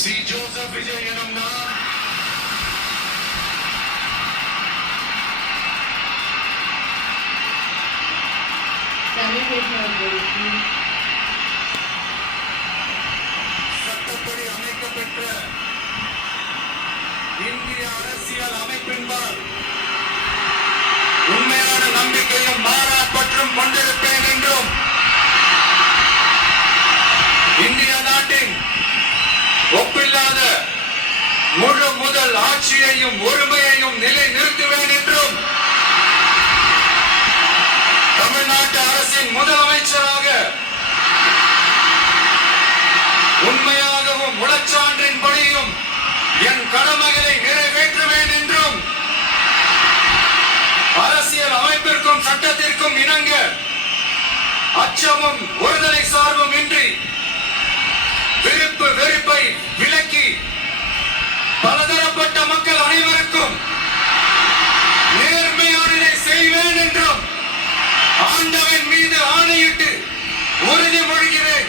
C Joseph Vijay எனும் நான் சட்டப்படி அமைக்கப்பெற்ற இந்திய அரசியல் அமைப்பின்பால் உண்மையான நம்பிக்கையும் மாறாப்பற்றும் கொண்டிருப்பேன் என்றும் இந்திய நாட்டின் ஒப்பில்லாத முழு முதல் ஆட்சியையும் ஒருமையையும் நிலை நிறுத்துவேன் என்றும் தமிழ்நாட்டு அரசின் முதலமைச்சராக உண்மையாகவும் முழச்சான்றின் படியும் என் கடமைகளை நிறைவேற்றுவேன் என்றும் அரசியல் அமைப்பிற்கும் சட்டத்திற்கும் இணங்க அச்சமும் ஒருதலை சார்பும் இன்றி விருப்பு வெறுப்பை விலக்கி பலதரப்பட்ட மக்கள் அனைவருக்கும் நேர்மையானதை செய்வேன் என்றும் ஆண்டவன் மீது ஆணையிட்டு உறுதிமொழிகிறேன்.